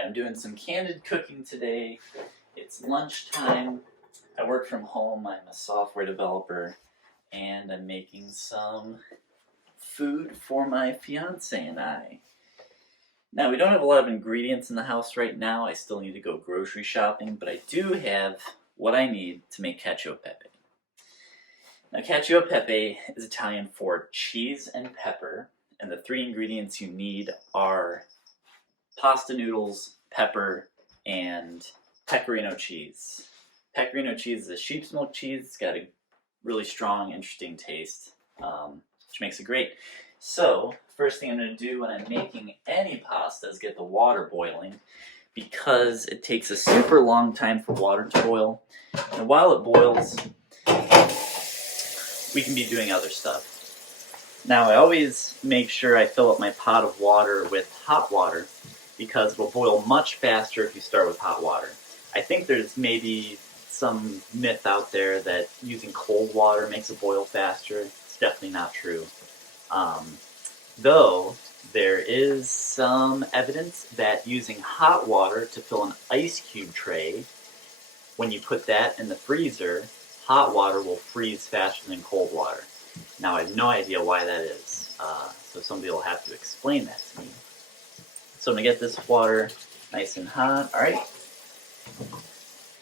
Alright, I'm doing some candid cooking today. It's lunchtime. I work from home. I'm a software developer. And I'm making some food for my fiance and I. Now, we don't have a lot of ingredients in the house right now. I still need to go grocery shopping, but I do have what I need to make cacio e pepe. Now, cacio e pepe is Italian for cheese and pepper, and the three ingredients you need are pasta noodles, pepper, and pecorino cheese. Pecorino cheese is a sheep's milk cheese. It's got a really strong, interesting taste, which makes it great. So, first thing I'm going to do when I'm making any pasta is get the water boiling, because it takes a super long time for water to boil. And while it boils, we can be doing other stuff. Now, I always make sure I fill up my pot of water with hot water, because it will boil much faster if you start with hot water. I think there's maybe some myth out there that using cold water makes it boil faster. It's definitely not true. Though there is some evidence that using hot water to fill an ice cube tray, when you put that in the freezer, hot water will freeze faster than cold water. Now, I have no idea why that is, so somebody will have to explain that to me. So I'm going to get this water nice and hot. All right.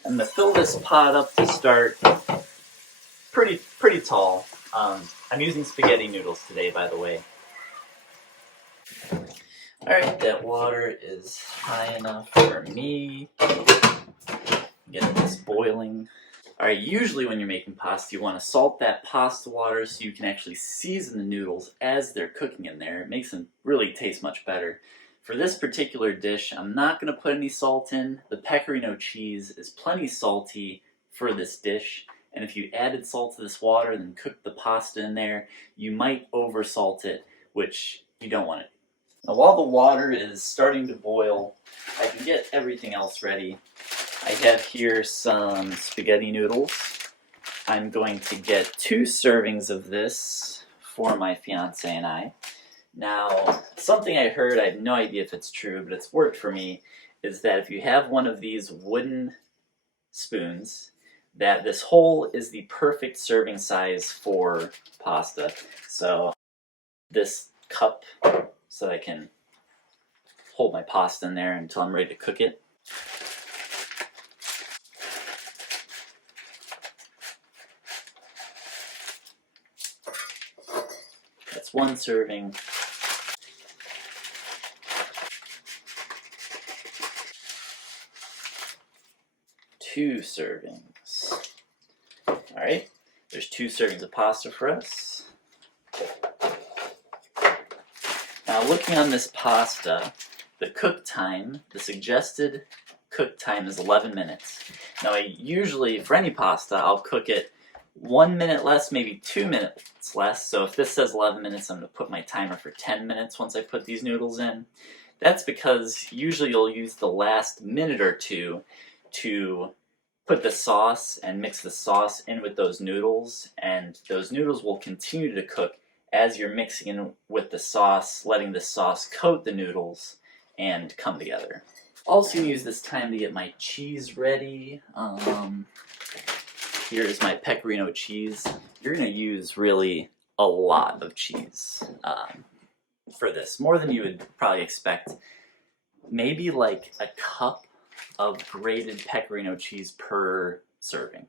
I'm going to fill this pot up to start pretty tall. I'm using spaghetti noodles today, by the way. All right, that water is high enough for me. Get this boiling. All right, usually when you're making pasta, you want to salt that pasta water so you can actually season the noodles as they're cooking in there. It makes them really taste much better. For this particular dish, I'm not going to put any salt in. The pecorino cheese is plenty salty for this dish, and if you added salt to this water and then cooked the pasta in there, you might over-salt it, which you don't want to do. Now, while the water is starting to boil, I can get everything else ready. I have here some spaghetti noodles. I'm going to get 2 servings of this for my fiance and I. Now, something I heard, I have no idea if it's true, but it's worked for me, is that if you have one of these wooden spoons, that this hole is the perfect serving size for pasta. So, this cup, so I can hold my pasta in there until I'm ready to cook it. That's 1 serving. 2 servings. Alright, there's 2 servings of pasta for us. Now, looking on this pasta, the cook time, the suggested cook time is 11 minutes. Now, I usually, for any pasta, I'll cook it 1 minute less, maybe 2 minutes less. So if this says 11 minutes, I'm going to put my timer for 10 minutes once I put these noodles in. That's because usually you'll use the last minute or two to put the sauce and mix the sauce in with those noodles, and those noodles will continue to cook as you're mixing in with the sauce, letting the sauce coat the noodles and come together. Also, going to use this time to get my cheese ready. Here is my pecorino cheese. You're going to use really a lot of cheese for this, more than you would probably expect. Maybe like a cup of grated pecorino cheese per serving.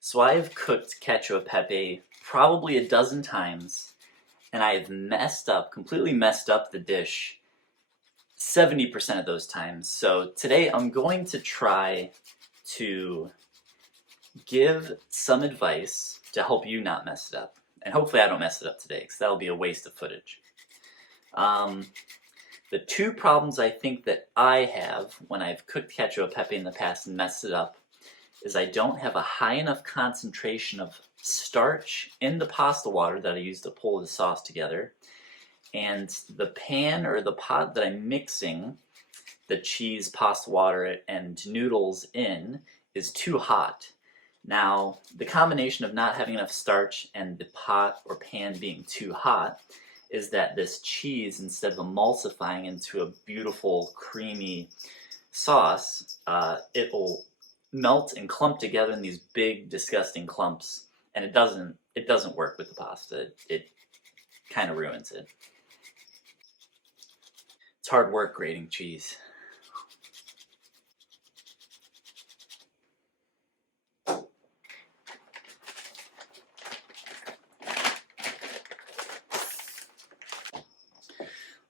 So I've cooked cacio e pepe probably a dozen times, and I have completely messed up the dish 70% of those times. So today I'm going to try to give some advice to help you not mess it up. And hopefully I don't mess it up today, because that'll be a waste of footage. The 2 problems I think that I have when I've cooked cacio e pepe in the past and messed it up is I don't have a high enough concentration of starch in the pasta water that I use to pull the sauce together, and the pan or the pot that I'm mixing the cheese, pasta water, and noodles in is too hot. Now, the combination of not having enough starch and the pot or pan being too hot is that this cheese, instead of emulsifying into a beautiful, creamy sauce, it will melt and clump together in these big, disgusting clumps, and it doesn't work with the pasta. It kind of ruins it. It's hard work grating cheese.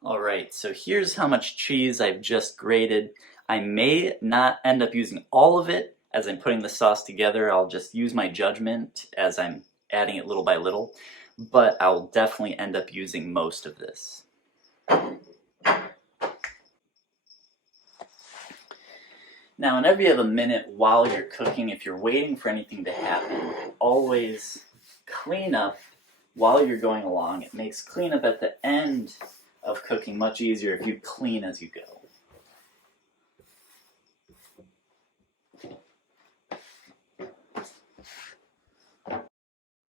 Alright, so here's how much cheese I've just grated. I may not end up using all of it as I'm putting the sauce together. I'll just use my judgment as I'm adding it little by little, but I'll definitely end up using most of this. Now, whenever you have a minute while you're cooking, if you're waiting for anything to happen, always clean up while you're going along. It makes cleanup at the end of cooking much easier if you clean as you go.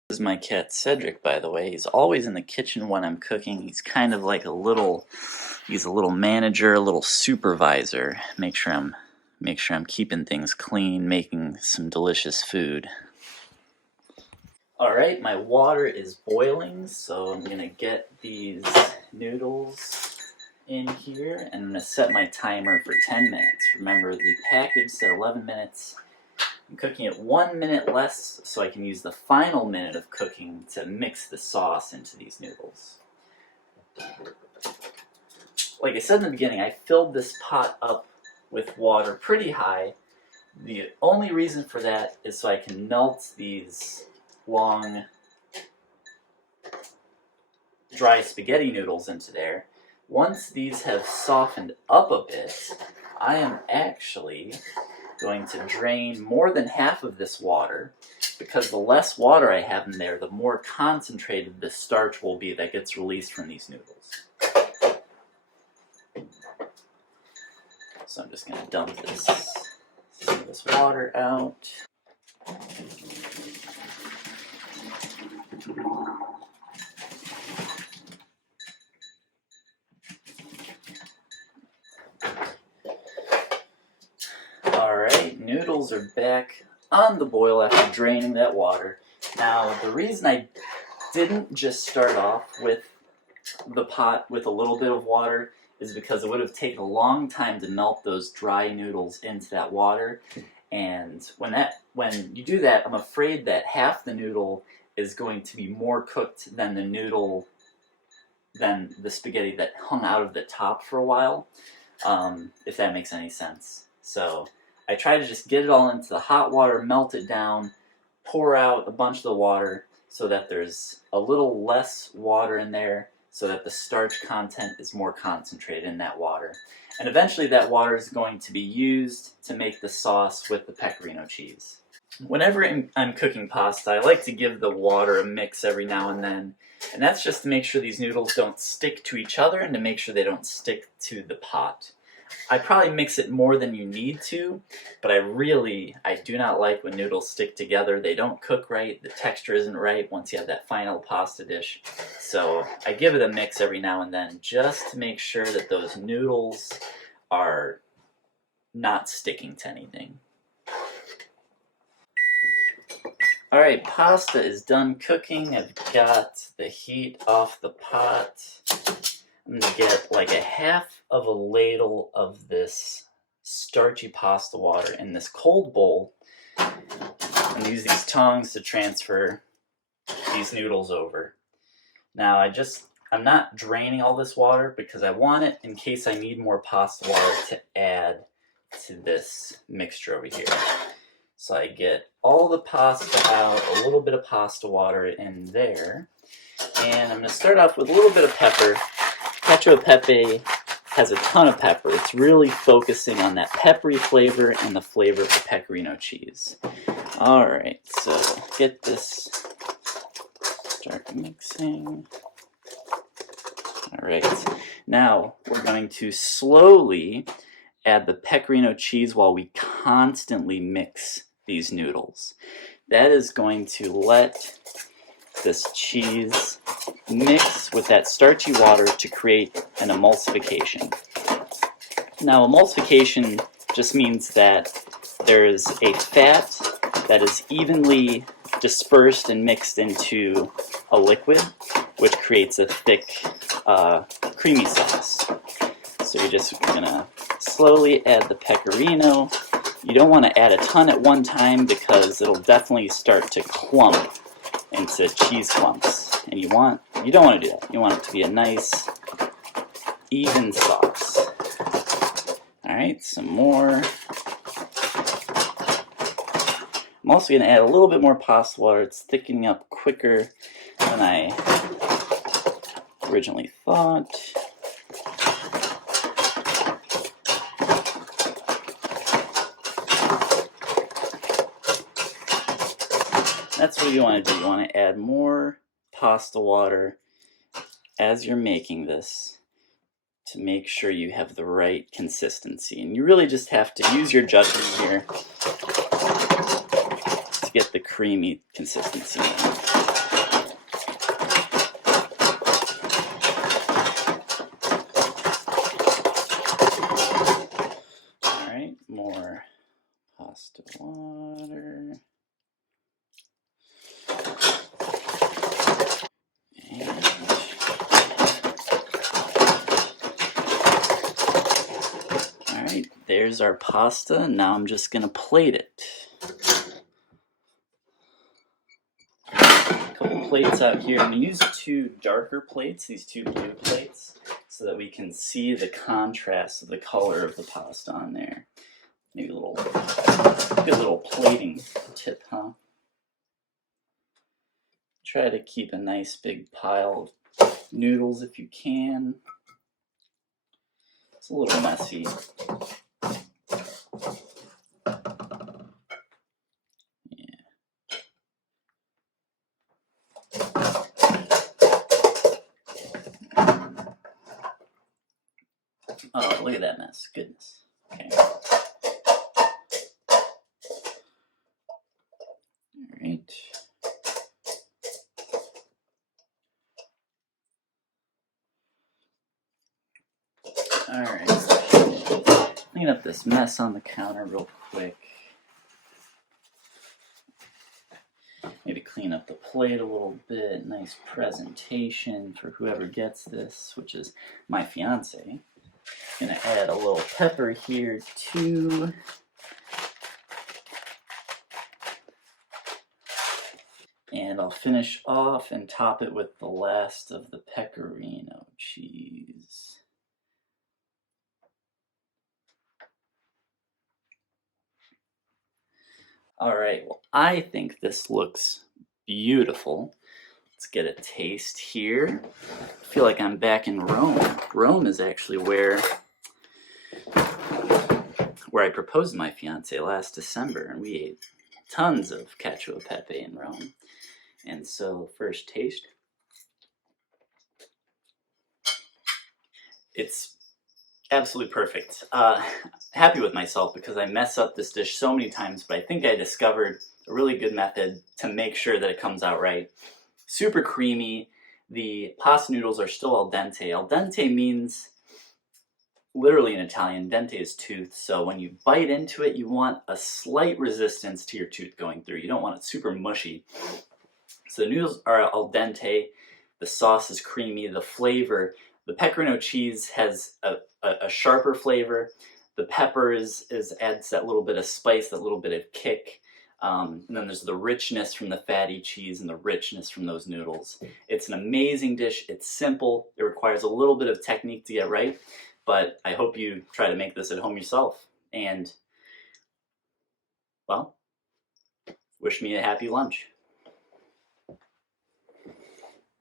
This is my cat Cedric, by the way. He's always in the kitchen when I'm cooking. He's kind of like he's a little manager, a little supervisor. Make sure I'm keeping things clean, making some delicious food. Alright, my water is boiling, so I'm gonna get these noodles in here, and I'm gonna set my timer for 10 minutes. Remember, the package said 11 minutes. I'm cooking it 1 minute less so I can use the final minute of cooking to mix the sauce into these noodles. Like I said in the beginning, I filled this pot up with water pretty high. The only reason for that is so I can melt these long dry spaghetti noodles into there. Once these have softened up a bit, I am actually going to drain more than half of this water, because the less water I have in there, the more concentrated the starch will be that gets released from these noodles. So I'm just going to dump some of this water out. Alright, noodles are back on the boil after draining that water. Now, the reason I didn't just start off with the pot with a little bit of water is because it would have taken a long time to melt those dry noodles into that water. And when you do that, I'm afraid that half the noodle is going to be more cooked than the spaghetti that hung out of the top for a while, if that makes any sense. So I try to just get it all into the hot water, melt it down, pour out a bunch of the water so that there's a little less water in there, so that the starch content is more concentrated in that water. And eventually that water is going to be used to make the sauce with the pecorino cheese. Whenever I'm cooking pasta, I like to give the water a mix every now and then. And that's just to make sure these noodles don't stick to each other and to make sure they don't stick to the pot. I probably mix it more than you need to, but I do not like when noodles stick together. They don't cook right, the texture isn't right once you have that final pasta dish. So I give it a mix every now and then just to make sure that those noodles are not sticking to anything. Alright, pasta is done cooking. I've got the heat off the pot. I'm going to get like a half of a ladle of this starchy pasta water in this cold bowl and use these tongs to transfer these noodles over. Now I'm not draining all this water because I want it in case I need more pasta water to add to this mixture over here. So I get all the pasta out, a little bit of pasta water in there, and I'm going to start off with a little bit of pepper. Cacio Pepe has a ton of pepper. It's really focusing on that peppery flavor and the flavor of the pecorino cheese. All right, so get this, start mixing. All right, now we're going to slowly add the pecorino cheese while we constantly mix these noodles. That is going to let this cheese mix with that starchy water to create an emulsification. Now, emulsification just means that there is a fat that is evenly dispersed and mixed into a liquid, which creates a thick, creamy sauce. So you're just gonna slowly add the pecorino. You don't want to add a ton at one time because it'll definitely start to clump into cheese clumps. And you don't want to do that. You want it to be a nice, even sauce. Alright, some more. I'm also going to add a little bit more pasta water. It's thickening up quicker than I originally thought. That's what you want to do. You want to add more pasta water as you're making this to make sure you have the right consistency. And you really just have to use your judgment here to get the creamy consistency. All right, more pasta water. Alright, there's our pasta. Now I'm just going to plate it. A couple plates out here. I'm going to use two darker plates, these two blue plates, so that we can see the contrast of the color of the pasta on there. Maybe a good little plating tip, huh? Try to keep a nice big pile of noodles if you can. It's a little messy. Yeah. Oh, look at that mess. Goodness. Okay. All right. Alright, clean up this mess on the counter real quick. Maybe clean up the plate a little bit. Nice presentation for whoever gets this, which is my fiance. Gonna add a little pepper here too. And I'll finish off and top it with the last of the pecorino cheese. All right, well, I think this looks beautiful. Let's get a taste here. I feel like I'm back in Rome. Rome is actually where I proposed to my fiance last December, and we ate tons of Cacio e Pepe in Rome. And so, first taste. It's absolutely perfect. Happy with myself because I mess up this dish so many times, but I think I discovered a really good method to make sure that it comes out right. Super creamy. The pasta noodles are still al dente. Al dente means, literally in Italian, dente is tooth. So when you bite into it, you want a slight resistance to your tooth going through. You don't want it super mushy. So the noodles are al dente. The sauce is creamy. The flavor, the pecorino cheese has a sharper flavor. The pepper adds that little bit of spice, that little bit of kick. And then there's the richness from the fatty cheese and the richness from those noodles. It's an amazing dish. It's simple. It requires a little bit of technique to get right, but I hope you try to make this at home yourself. And, well, wish me a happy lunch.